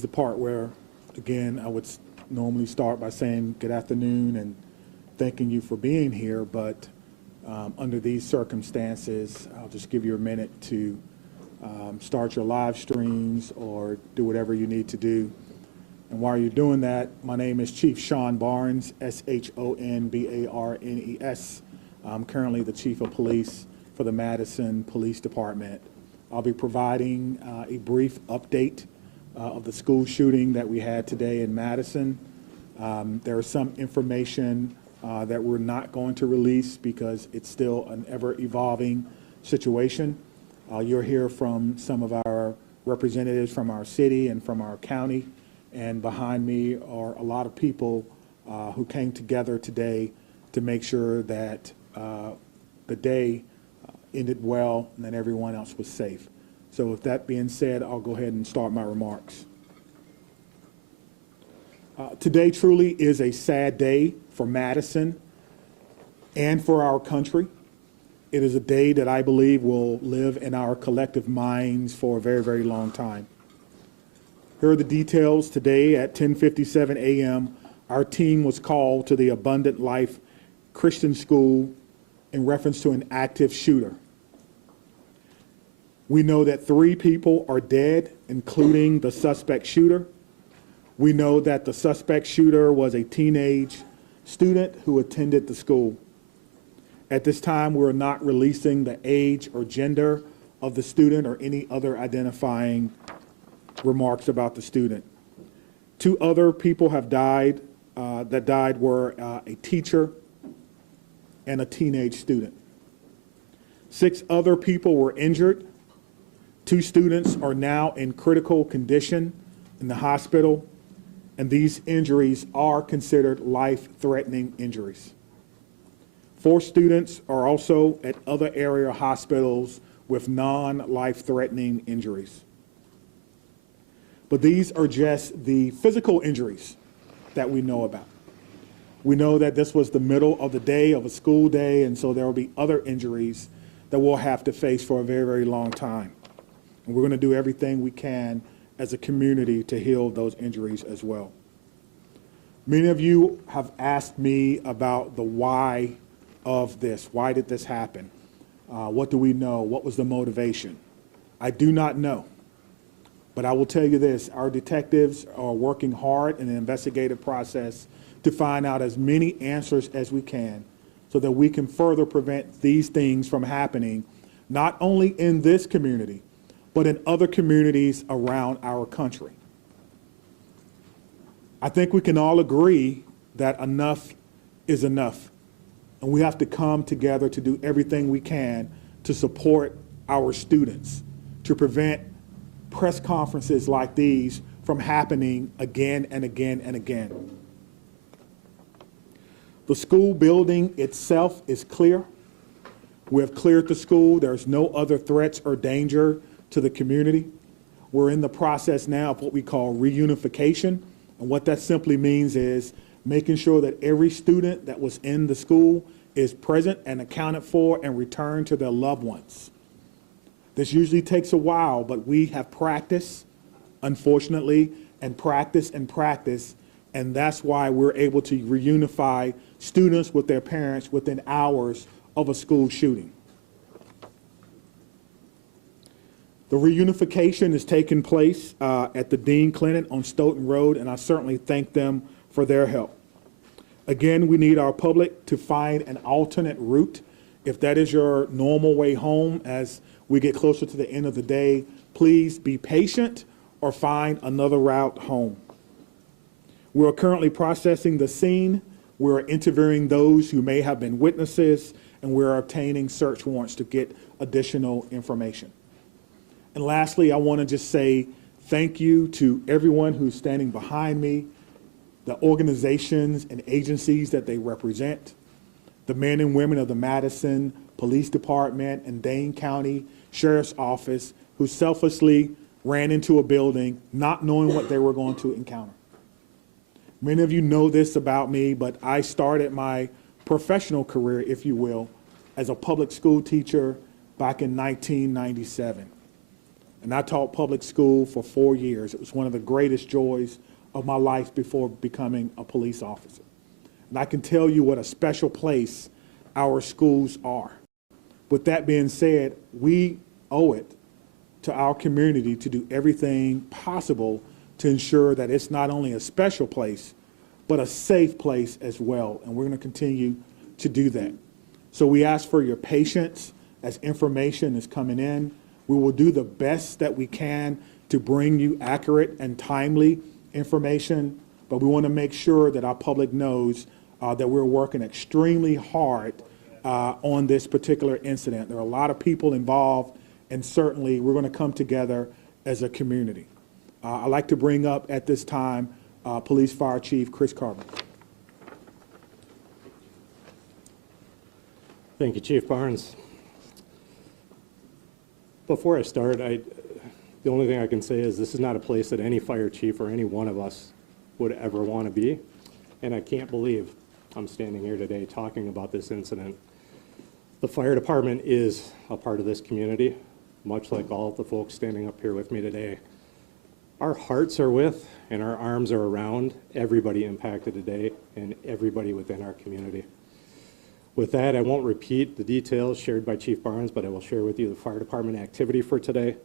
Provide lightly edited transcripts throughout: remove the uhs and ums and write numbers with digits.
is the part where, again, I would normally start by saying good afternoon and thanking you for being here, but under these circumstances, I'll just give you a minute to start your live streams or do whatever you need to do. And while you're doing that, my name is Chief Sean Barnes, S-H-O-N-B-A-R-N-E-S. I'm currently the Chief of Police for the Madison Police Department. I'll be providing a brief update of the school shooting that we had today in Madison. There is some information that we're not going to release because it's still an ever-evolving situation. You'll hear from some of our representatives from our city and from our county. And behind me are a lot of people who came together today to make sure that the day ended well and that everyone else was safe. So with that being said, I'll go ahead and start my remarks. Today truly is a sad day for Madison and for our country. It is a day that I believe will live in our collective minds for a very, very long time. Here are the details. Today at 10:57 a.m., our team was called to the Abundant Life Christian School in reference to an active shooter. We know that 3 people are dead, including the suspect shooter. We know that the suspect shooter was a teenage student who attended the school. At this time, we're not releasing the age or gender of the student or any other identifying remarks about the student. 2 other people have died. That died were a teacher and a teenage student. 6 other people were injured. 2 students are now in critical condition in the hospital, and these injuries are considered life-threatening injuries. 4 students are also at other area hospitals with non-life-threatening injuries. But these are just the physical injuries that we know about. We know that this was the middle of the day of a school day, and so there will be other injuries that we'll have to face for a very, very long time. And we're going to do everything we can as a community to heal those injuries as well. Many of you have asked me about the why of this. Why did this happen? What do we know? What was the motivation? I do not know. But I will tell you this, our detectives are working hard in the investigative process to find out as many answers as we can so that we can further prevent these things from happening, not only in this community, but in other communities around our country. I think we can all agree that enough is enough, and we have to come together to do everything we can to support our students, to prevent press conferences like these from happening again and again and again. The school building itself is clear. We have cleared the school. There's no other threats or danger to the community. We're in the process now of what we call reunification. And what that simply means is making sure that every student that was in the school is present and accounted for and returned to their loved ones. This usually takes a while, but we have practiced, unfortunately, and practice, and that's why we're able to reunify students with their parents within hours of a school shooting. The reunification is taking place at the Dean Clinic on Stoughton Road, and I certainly thank them for their help. Again, we need our public to find an alternate route. If that is your normal way home as we get closer to the end of the day, please be patient or find another route home. We're currently processing the scene. We're interviewing those who may have been witnesses, and we're obtaining search warrants to get additional information. And lastly, I want to just say thank you to everyone who's standing behind me, the organizations and agencies that they represent, the men and women of the Madison Police Department and Dane County Sheriff's Office who selflessly ran into a building not knowing what they were going to encounter. Many of you know this about me, but I started my professional career, if you will, as a public school teacher back in 1997. And I taught public school for 4 years. It was one of the greatest joys of my life before becoming a police officer. And I can tell you what a special place our schools are. With that being said, we owe it to our community to do everything possible to ensure that it's not only a special place, but a safe place as well. And we're going to continue to do that. So we ask for your patience as information is coming in. We will do the best that we can to bring you accurate and timely information, but we want to make sure that our public knows that we're working extremely hard on this particular incident. There are a lot of people involved, and certainly we're going to come together as a community. I'd like to bring up at this time Police Fire Chief Chris Carver. Thank you, Chief Barnes. Before I start, the only thing I can say is this is not a place that any fire chief or any one of us would ever want to be, and I can't believe I'm standing here today talking about this incident. The fire department is a part of this community, much like all of the folks standing up here with me today. Our hearts are with and our arms are around everybody impacted today and everybody within our community. With that, I won't repeat the details shared by Chief Barnes, but I will share with you the fire department activity for today.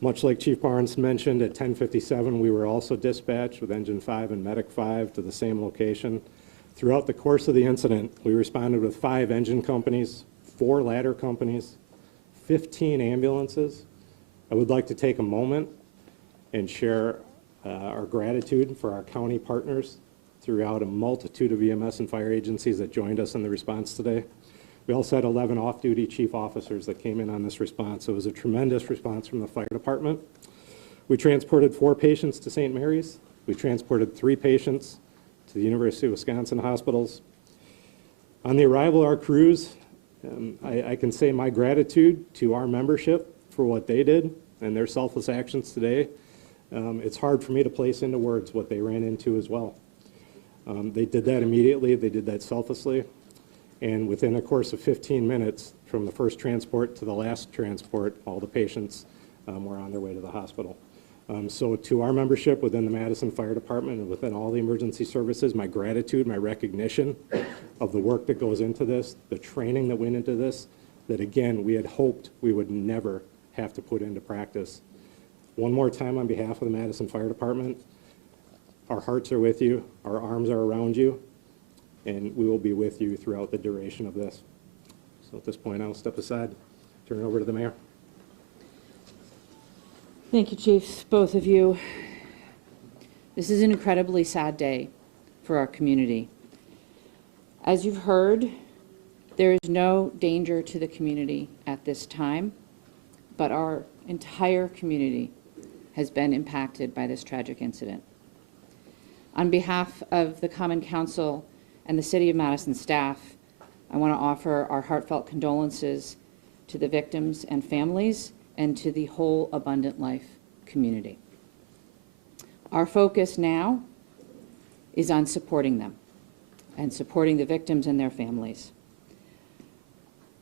Much like Chief Barnes mentioned, at 10:57, we were also dispatched with Engine 5 and Medic 5 to the same location. Throughout the course of the incident, we responded with 5 engine companies, 4 ladder companies, 15 ambulances. I would like to take a moment and share our gratitude for our county partners throughout a multitude of EMS and fire agencies that joined us in the response today. We also had 11 off-duty chief officers that came in on this response, so it was a tremendous response from the fire department. We transported 4 patients to St. Mary's. We transported 3 patients to the University of Wisconsin hospitals. On the arrival of our crews, I can say my gratitude to our membership for what they did and their selfless actions today. It's hard for me to place into words what they ran into as well. They did that immediately, they did that selflessly, and within a course of 15 minutes from the first transport to the last transport, all the patients were on their way to the hospital. So to our membership within the Madison Fire Department and within all the emergency services, my gratitude, my recognition of the work that goes into this, the training that went into this, that again, we had hoped we would never have to put into practice. One more time on behalf of the Madison Fire Department, our hearts are with you, our arms are around you, and we will be with you throughout the duration of this. So at this point, I'll step aside, turn it over to the mayor. Thank you, Chiefs, both of you. This is an incredibly sad day for our community. As you've heard, there is no danger to the community at this time, but our entire community has been impacted by this tragic incident. On behalf of the Common Council and the City of Madison staff, I want to offer our heartfelt condolences to the victims and families and to the whole Abundant Life community. Our focus now is on supporting them and supporting the victims and their families.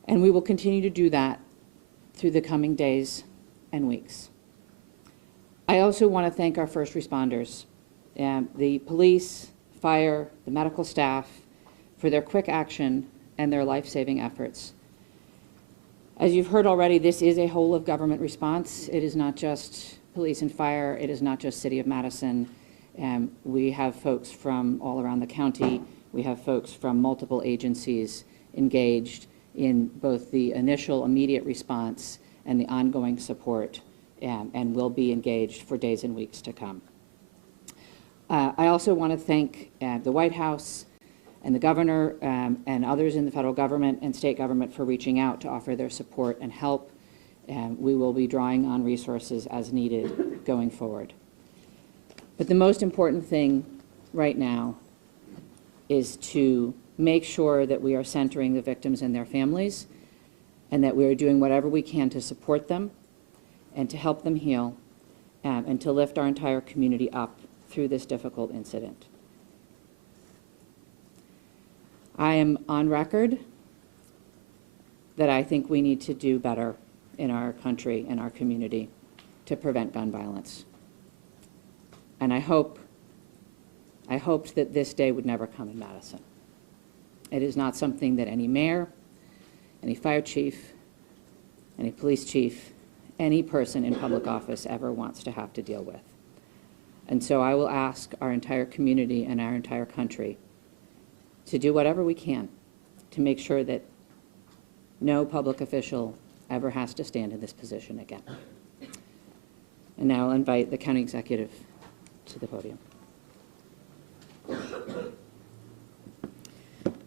And we will continue to do that through the coming days and weeks. I also want to thank our first responders, the police, fire, the medical staff, for their quick action and their life-saving efforts. As you've heard already, this is a whole of government response. It is not just police and fire. It is not just City of Madison. We have folks from all around the county. We have folks from multiple agencies engaged in both the initial immediate response and the ongoing support, and will be engaged for days and weeks to come. I also want to thank the White House and the governor and others in the federal government and state government for reaching out to offer their support and help. We will be drawing on resources as needed going forward. But the most important thing right now is to make sure that we are centering the victims and their families, and that we are doing whatever we can to support them and to help them heal, and to lift our entire community up through this difficult incident. I am on record that I think we need to do better in our country and our community to prevent gun violence. And I hoped that this day would never come in Madison. It is not something that any mayor, any fire chief, any police chief, any person in public office ever wants to have to deal with. And so I will ask our entire community and our entire country to do whatever we can to make sure that no public official ever has to stand in this position again. And now I'll invite the county executive to the podium.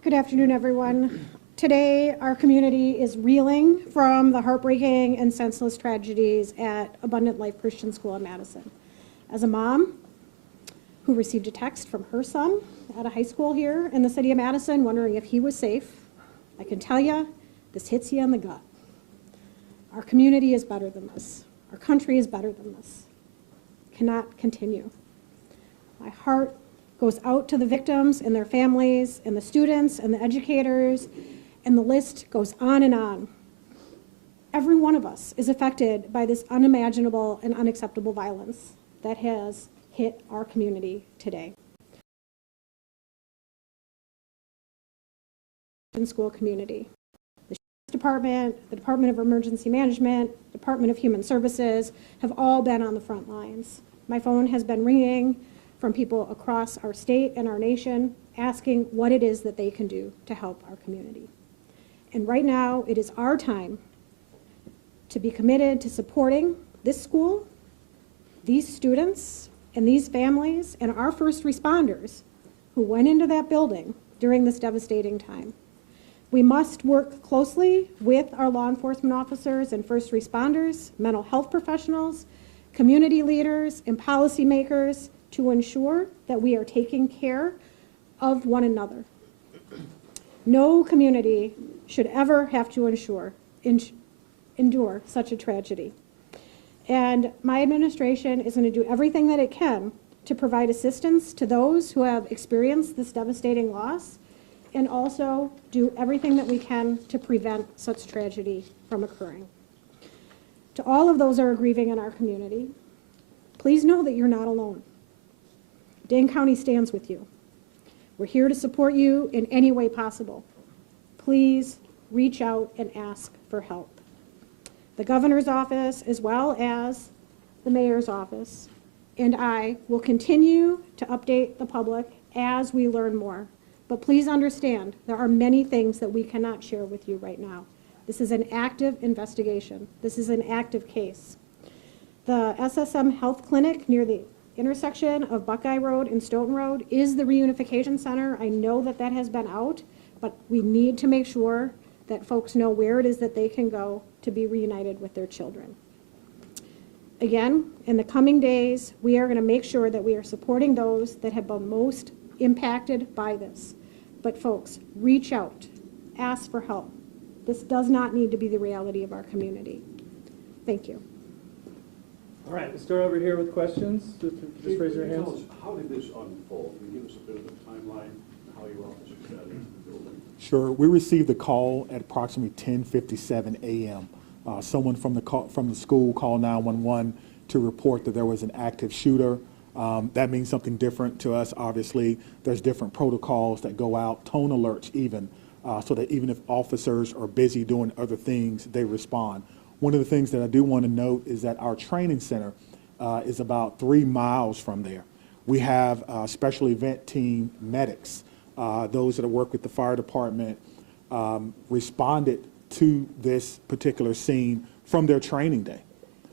Good afternoon, everyone. Today, our community is reeling from the heartbreaking and senseless tragedies at Abundant Life Christian School in Madison. As a mom who received a text from her son at a high school here in the city of Madison wondering if he was safe, I can tell you, this hits you in the gut. Our community is better than this. Our country is better than this. Cannot continue. My heart goes out to the victims and their families and the students and the educators, and the list goes on and on. Every one of us is affected by this unimaginable and unacceptable violence that has hit our community today. School community. The Sheriff's Department, the Department of Emergency Management, Department of Human Services have all been on the front lines. My phone has been ringing from people across our state and our nation asking what it is that they can do to help our community. And right now, it is our time to be committed to supporting this school, these students, and these families, and our first responders who went into that building during this devastating time. We must work closely with our law enforcement officers and first responders, mental health professionals, community leaders, and policymakers to ensure that we are taking care of one another. No community should ever have to endure such a tragedy. And my administration is going to do everything that it can to provide assistance to those who have experienced this devastating loss, and also do everything that we can to prevent such tragedy from occurring. To all of those who are grieving in our community, please know that you're not alone. Dane County stands with you. We're here to support you in any way possible. Please reach out and ask for help. The governor's office, as well as the mayor's office, and I will continue to update the public as we learn more. But please understand, there are many things that we cannot share with you right now. This is an active investigation. This is an active case. The SSM Health Clinic near the intersection of Buckeye Road and Stoughton Road is the Reunification Center. I know that that has been out, but we need to make sure that folks know where it is that they can go to be reunited with their children. Again, in the coming days, we are going to make sure that we are supporting those that have been most impacted by this. But folks, reach out, ask for help. This does not need to be the reality of our community. Thank you. All right, we'll start over here with questions. Just raise your hands. Tell us, how did this unfold? Can you give us a bit of a timeline, how your officers got into the building? Sure. We received the call at approximately 10:57 a.m. Someone from the school called 911 to report that there was an active shooter. That means something different to us, obviously. There's different protocols that go out, tone alerts even, so that even if officers are busy doing other things, they respond. One of the things that I do want to note is that our training center is about 3 miles from there. We have special event team medics, those that work with the fire department, responded to this particular scene from their training day.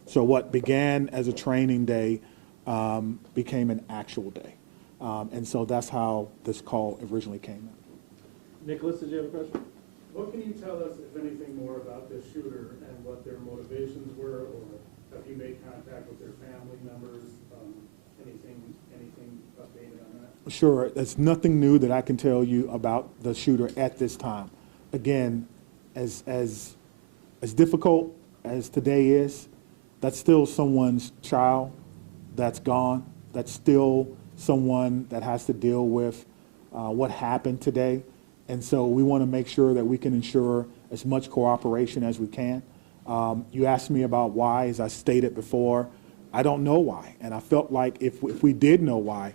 So what began as a training day became an actual day. And so that's how this call originally came in. Nicholas, did you have a question? What can you tell us, if anything, more about this shooter and what their motivations were, or have you made contact with their family members? Anything updated on that? Sure. There's nothing new that I can tell you about the shooter at this time. Again, as difficult as today is, that's still someone's child that's gone. That's still someone that has to deal with what happened today. And so we want to make sure that we can ensure as much cooperation as we can. You asked me about why, as I stated before, I don't know why. And I felt like if we did know why,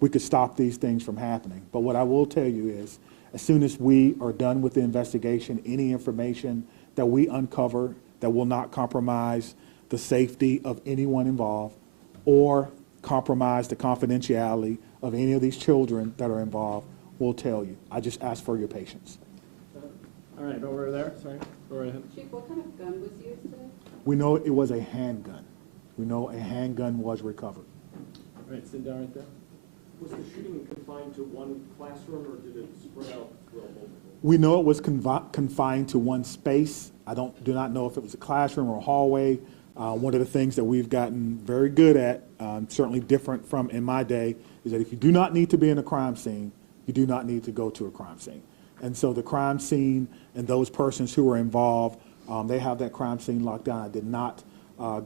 we could stop these things from happening. But what I will tell you is, as soon as we are done with the investigation, any information that we uncover that will not compromise the safety of anyone involved or compromise the confidentiality of any of these children that are involved, we'll tell you. I just ask for your patience. All right, over there, sorry, go right ahead. Chief, what kind of gun was used today? We know it was a handgun. We know a handgun was recovered. All right, sit down right there. Was the shooting confined to one classroom, or did it spread out throughout multiple? We know it was confined to one space. I do not know if it was a classroom or a hallway. One of the things that we've gotten very good at, certainly different from in my day, is that if you do not need to be in a crime scene, you do not need to go to a crime scene. And so the crime scene and those persons who were involved, they have that crime scene locked down. I did not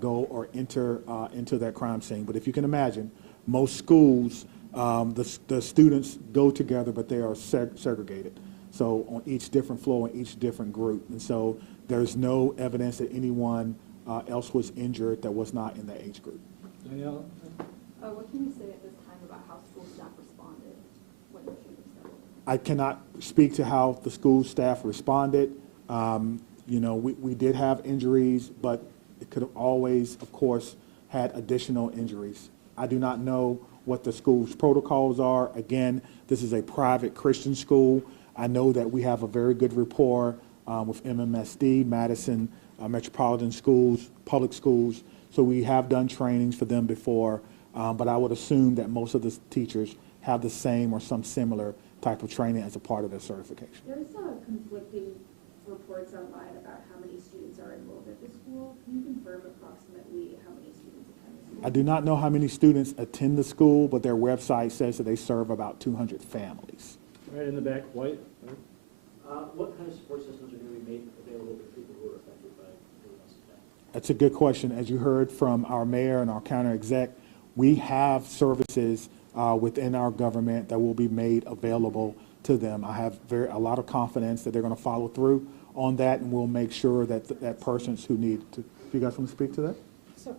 go or enter into that crime scene. But if you can imagine, most schools, the students go together, but they are segregated. So on each different floor, on each different group. And so there's no evidence that anyone else was injured that was not in the age group. Danielle? What can you say at this time about how school staff responded when the shooting started? I cannot speak to how the school staff responded. You know, we did have injuries, but it could have always, of course, had additional injuries. I do not know what the school's protocols are. Again, this is a private Christian school. I know that we have a very good rapport with MMSD, Madison Metropolitan Schools, public schools. So we have done trainings for them before, but I would assume that most of the teachers have the same or some similar type of training as a part of their certification. There's conflicting reports online about how many students are enrolled at the school. Can you confirm approximately how many students attend the school? I do not know how many students attend the school, but their website says that they serve about 200 families. Right in the back, white. What kind of support systems are going to be made available to people who are affected by the attack? That's a good question. As you heard from our mayor and our county exec, we have services within our government that will be made available to them. I have a lot of confidence that they're going to follow through on that, and we'll make sure that that persons who need to. Do you guys want to speak to that? So,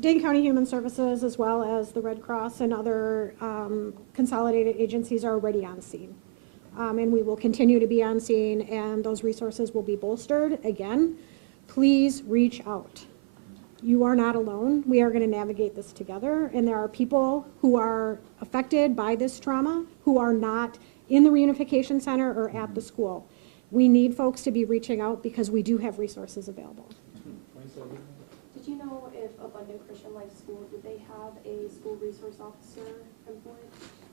Dane County Human Services, as well as the Red Cross and other consolidated agencies, are already on scene. And we will continue to be on scene, and those resources will be bolstered. Again, please reach out. You are not alone. We are going to navigate this together, and there are people who are affected by this trauma who are not in the Reunification Center or at the school. We need folks to be reaching out because we do have resources available. Did you know if Abundant Christian Life School, did they have a school resource officer employed?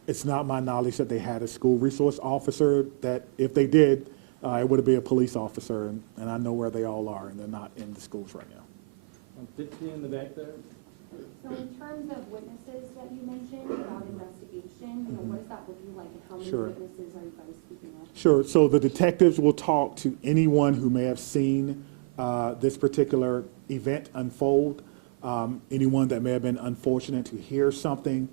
It's not my knowledge that they had a school resource officer, that if they did, it would be a police officer, and I know where they all are, and they're not in the schools right now. Dixie in the back there. So in terms of witnesses that you mentioned about investigation, what is that looking like, and how many Sure. witnesses are you guys speaking of? Sure. So the detectives will talk to anyone who may have seen this particular event unfold, anyone that may have been unfortunate to hear something.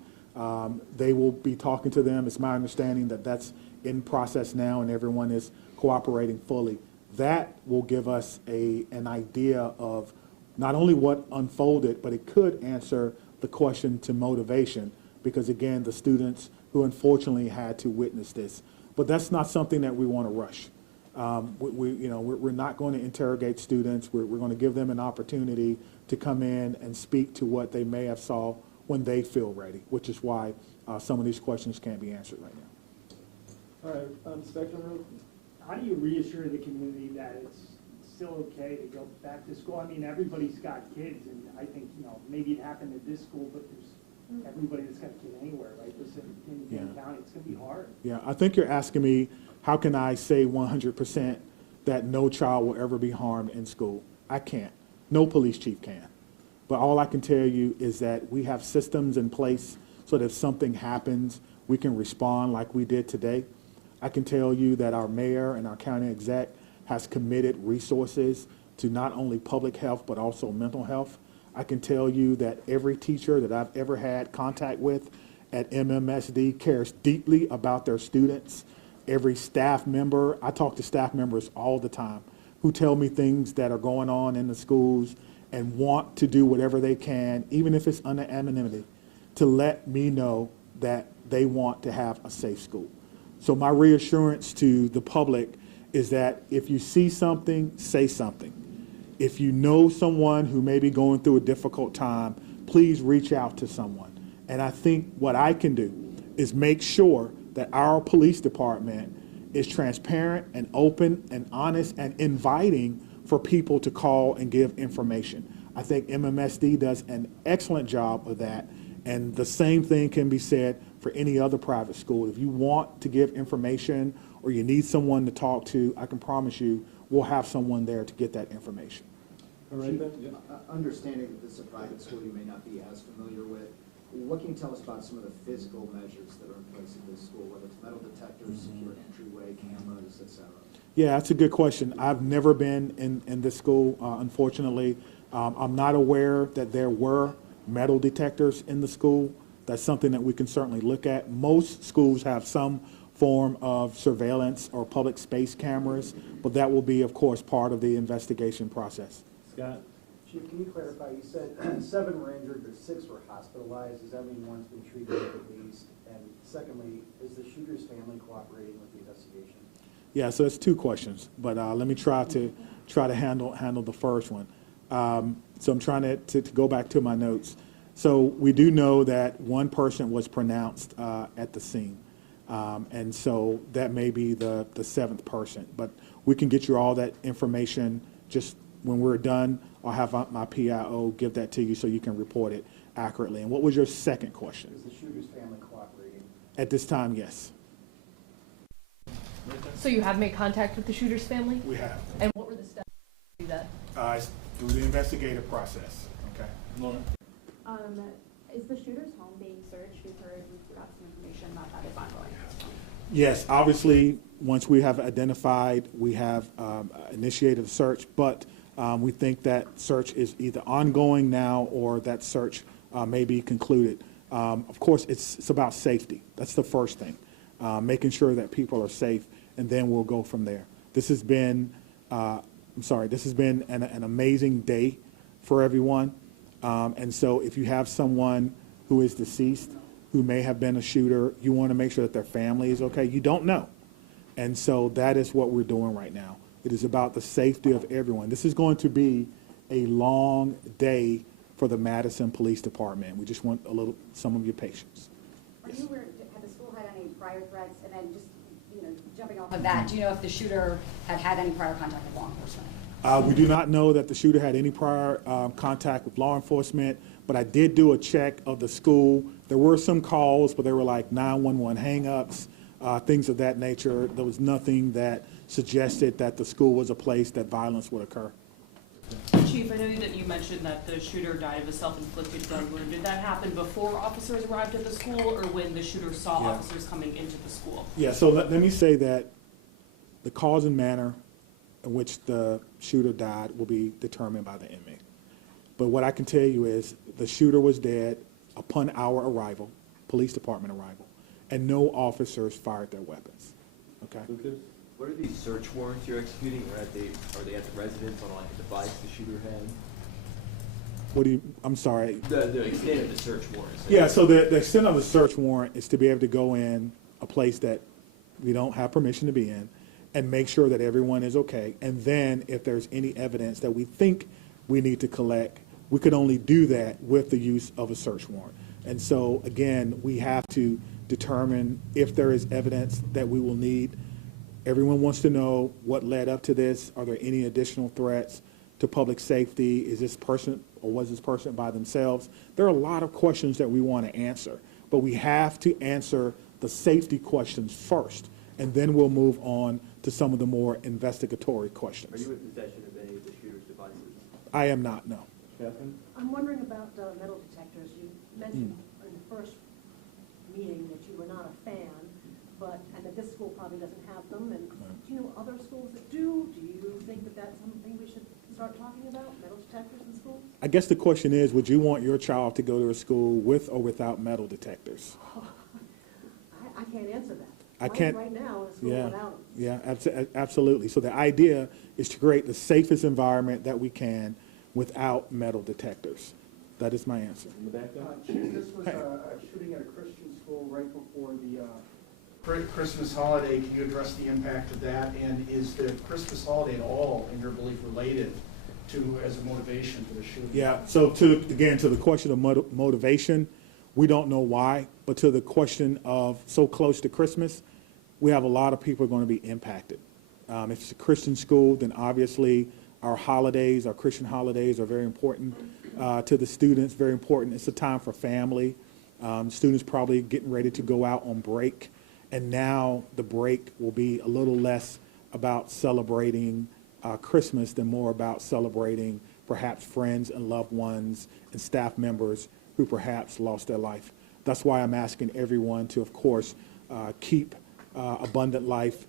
They will be talking to them. It's my understanding that that's in process now, and everyone is cooperating fully. That will give us an idea of not only what unfolded, but it could answer the question to motivation, because again, the students who unfortunately had to witness this. But that's not something that we want to rush. We're not going to interrogate students. We're going to give them an opportunity to come in and speak to what they may have saw when they feel ready, which is why some of these questions can't be answered right now. All right, Spectrum Road. How do you reassure the community that it's still okay to go back to school? I mean, everybody's got kids, and I think, maybe it happened at this school, but there's everybody that's got a kid anywhere, right? This in Dane County, it's gonna be hard. Yeah, I think you're asking me, how can I say 100% that no child will ever be harmed in school? I can't. No police chief can. But all I can tell you is that we have systems in place so that if something happens, we can respond like we did today. I can tell you that our mayor and our county exec has committed resources to not only public health, but also mental health. I can tell you that every teacher that I've ever had contact with at MMSD cares deeply about their students. Every staff member, I talk to staff members all the time who tell me things that are going on in the schools, and want to do whatever they can, even if it's under anonymity, to let me know that they want to have a safe school. So my reassurance to the public is that if you see something, say something. If you know someone who may be going through a difficult time, please reach out to someone. And I think what I can do is make sure that our police department is transparent and open and honest and inviting for people to call and give information. I think MMSD does an excellent job of that, and the same thing can be said for any other private school. If you want to give information or you need someone to talk to, I can promise you we'll have someone there to get that information. All right, then? Understanding that this is a private school you may not be as familiar with, what can you tell us about some of the physical measures that are in place at this school, whether it's metal detectors, secure entryway, cameras, et cetera? Yeah, that's a good question. I've never been in this school, unfortunately. I'm not aware that there were metal detectors in the school. That's something that we can certainly look at. Most schools have some form of surveillance or public space cameras, but that will be, of course, part of the investigation process. Scott? Chief, can you clarify, you said 7 were injured, but 6 were hospitalized. Does that mean one's been treated at least? And secondly, is the shooter's family cooperating with the investigation? Yeah, so that's 2 questions, but let me try to handle the first one. So I'm trying to go back to my notes. So we do know that 1 person was pronounced at the scene, and so that may be the 7th person. But we can get you all that information just when we're done. I'll have my PIO give that to you so you can report it accurately. And what was your second question? Is the shooter's family cooperating? At this time, yes. So you have made contact with the shooter's family? We have. And what were the steps to do that? It's through the investigative process. Okay. Lauren? Is the shooter's home being searched? We've got some information about that is ongoing. Yes, obviously, once we have identified, we have initiated a search, but we think that search is either ongoing now or that search may be concluded. Of course, it's about safety. That's the first thing, making sure that people are safe, and then we'll go from there. This has been, this has been an amazing day for everyone. And so if you have someone who is deceased, who may have been a shooter, you want to make sure that their family is okay. You don't know. And so that is what we're doing right now. It is about the safety of everyone. This is going to be a long day for the Madison Police Department. We just want some of your patience. Are you aware, had the school had any prior threats? And then just, jumping off of that, do you know if the shooter had any prior contact with law enforcement? We do not know that the shooter had any prior contact with law enforcement, but I did do a check of the school. There were some calls, but they were like 911 hang-ups, things of that nature. There was nothing that suggested that the school was a place that violence would occur. Chief, I know that you mentioned that the shooter died of a self-inflicted gun wound. Did that happen before officers arrived at the school or when the shooter saw officers coming into the school? Yeah, so let me say that the cause and manner in which the shooter died will be determined by the inmate. But what I can tell you is the shooter was dead upon our arrival, police department arrival, and no officers fired their weapons. Okay? Lucas? What are these search warrants you're executing? Are they at the residence on like a device the shooter had? What do you, I'm sorry. The extent of the search warrants. Yeah, so the extent of the search warrant is to be able to go in a place that we don't have permission to be in and make sure that everyone is okay. And then if there's any evidence that we think we need to collect, we could only do that with the use of a search warrant. And so, again, we have to determine if there is evidence that we will need. Everyone wants to know what led up to this. Are there any additional threats to public safety? Is this person or was this person by themselves? There are a lot of questions that we want to answer, but we have to answer the safety questions first, and then we'll move on to some of the more investigatory questions. Are you in possession of any of the shooter's devices? I am not, no. Catherine? I'm wondering about metal detectors. You mentioned in the first meeting that you were not a fan, and that this school probably doesn't have them. And do you know other schools that do? Do you think that that's something we should start talking about, metal detectors in schools? I guess the question is, would you want your child to go to a school with or without metal detectors? I can't answer that. I can't. Right now, in a school without them. Yeah, absolutely. So the idea is to create the safest environment that we can. without metal detectors. That is my answer. Chief, this was a shooting at a Christian school right before the Christmas holiday. Can you address the impact of that? And is the Christmas holiday at all, in your belief, related to as a motivation for the shooting? Yeah, so to the question of motivation, we don't know why, but to the question of so close to Christmas, we have a lot of people going to be impacted. If it's a Christian school, then obviously our holidays, our Christian holidays are very important to the students, very important. It's a time for family. Students probably getting ready to go out on break, and now the break will be a little less about celebrating Christmas than more about celebrating perhaps friends and loved ones and staff members who perhaps lost their life. That's why I'm asking everyone to, of course, keep Abundant Life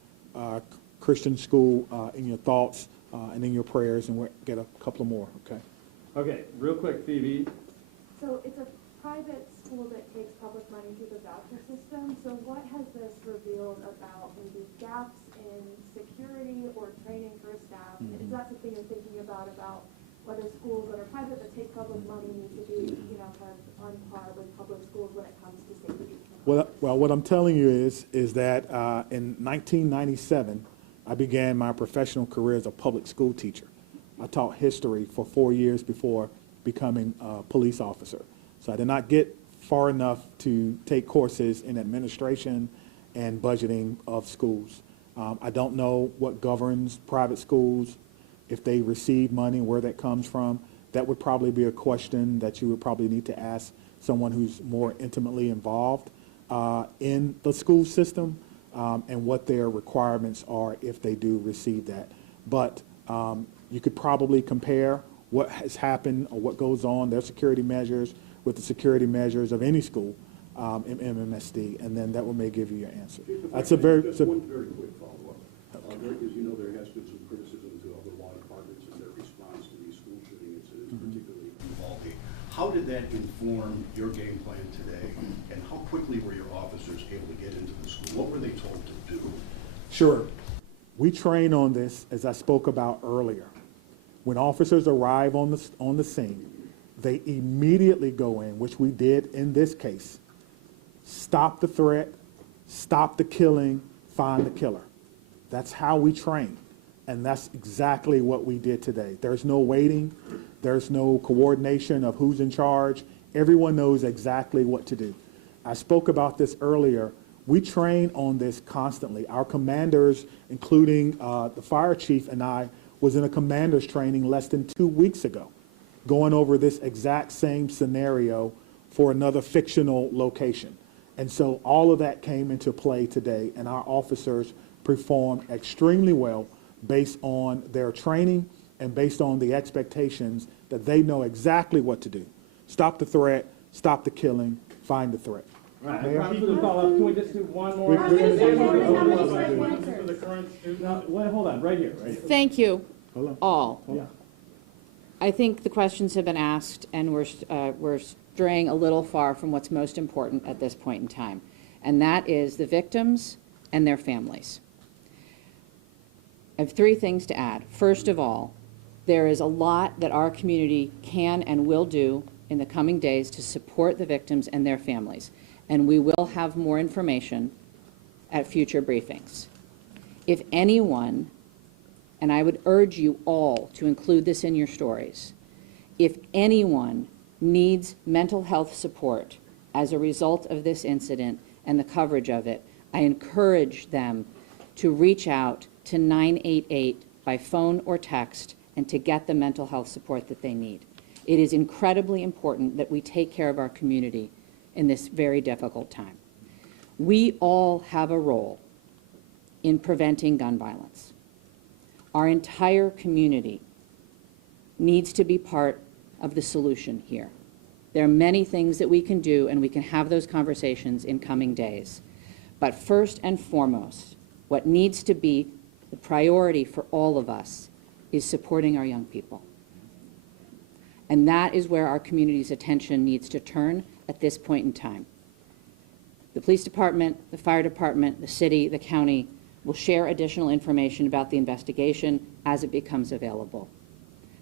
Christian School in your thoughts and in your prayers, and we'll get a couple more, okay? Okay, real quick, Phoebe. So it's a private school that takes public money through the voucher system. So what has this revealed about maybe gaps in security or training for staff? Mm-hmm. Is that something you're thinking about whether schools that are private that take public money need to be, kind of on par with public schools when it comes to safety? Well, what I'm telling you is that in 1997, I began my professional career as a public school teacher. I taught history for 4 years before becoming a police officer. So I did not get far enough to take courses in administration and budgeting of schools. I don't know what governs private schools, if they receive money, where that comes from. That would probably be a question that you would probably need to ask someone who's more intimately involved in the school system and what their requirements are if they do receive that. But you could probably compare what has happened or what goes on, their security measures, with the security measures of any school in MMSD, and then that may give you your answer. That's a very... Just one very quick follow-up. As you know, there has been some criticism to other law departments in their response to these school shooting incidents, particularly Uvalde. How did that inform your game plan today, and how quickly were your officers able to get into the school? What were they told to do? Sure. We train on this, as I spoke about earlier. When officers arrive on the scene, they immediately go in, which we did in this case, stop the threat, stop the killing, find the killer. That's how we train, and that's exactly what we did today. There's no waiting. There's no coordination of who's in charge. Everyone knows exactly what to do. I spoke about this earlier. We train on this constantly. Our commanders, including the fire chief and I, was in a commander's training less than 2 weeks ago, going over this exact same scenario for another fictional location. And so all of that came into play today, and our officers performed extremely well based on their training and based on the expectations that they know exactly what to do. Stop the threat, stop the killing, find the threat. All right, I promise to follow up. Can we just do one more? Hold on, right here. Thank you, all. Yeah. I think the questions have been asked, and we're straying a little far from what's most important at this point in time, and that is the victims and their families. I have 3 things to add. First of all, there is a lot that our community can and will do in the coming days to support the victims and their families, and we will have more information at future briefings. If anyone, and I would urge you all to include this in your stories, if anyone needs mental health support as a result of this incident and the coverage of it, I encourage them to reach out to 988 by phone or text and to get the mental health support that they need. It is incredibly important that we take care of our community in this very difficult time. We all have a role in preventing gun violence. Our entire community needs to be part of the solution here. There are many things that we can do, and we can have those conversations in coming days. But first and foremost, what needs to be the priority for all of us is supporting our young people. And that is where our community's attention needs to turn at this point in time. The police department, the fire department, the city, the county will share additional information about the investigation as it becomes available.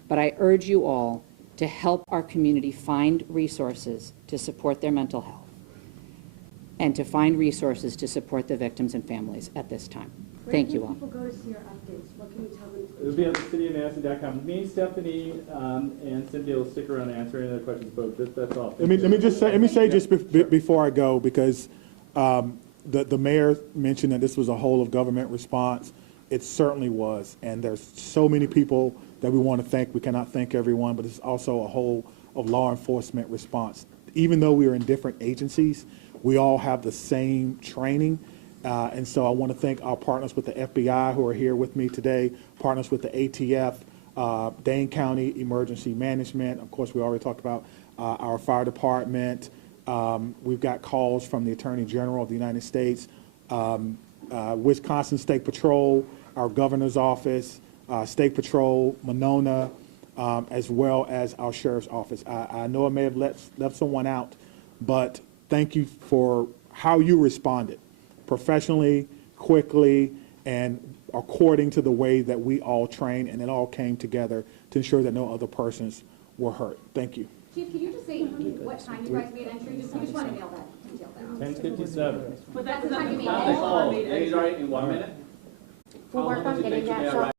But I urge you all to help our community find resources to support their mental health and to find resources to support the victims and families at this time. Thank you all. Where can people go to see your updates? What can you tell them? It'll be on cityofmadison.com. Me, Stephanie, and Cynthia will stick around to answer any other questions, but that's all. Let me say just before I go, because the mayor mentioned that this was a whole of government response. It certainly was, and there's so many people that we want to thank. We cannot thank everyone, but it's also a whole of law enforcement response. Even though we are in different agencies, we all have the same training. And so I want to thank our partners with the FBI who are here with me today, partners with the ATF, Dane County Emergency Management. Of course, we already talked about our fire department. We've got calls from the Attorney General of the United States, Wisconsin State Patrol, our governor's office, State Patrol, Monona, as well as our sheriff's office. I know I may have left someone out, but thank you for how you responded, professionally, quickly, and according to the way that we all trained, and it all came together to ensure that no other persons were hurt. Thank you. Chief, can you just say what time you guys made entry? We just want to nail that detail down. 10:57. That's the time you made Oh, entry. right, in 1 minute? We'll work on getting that.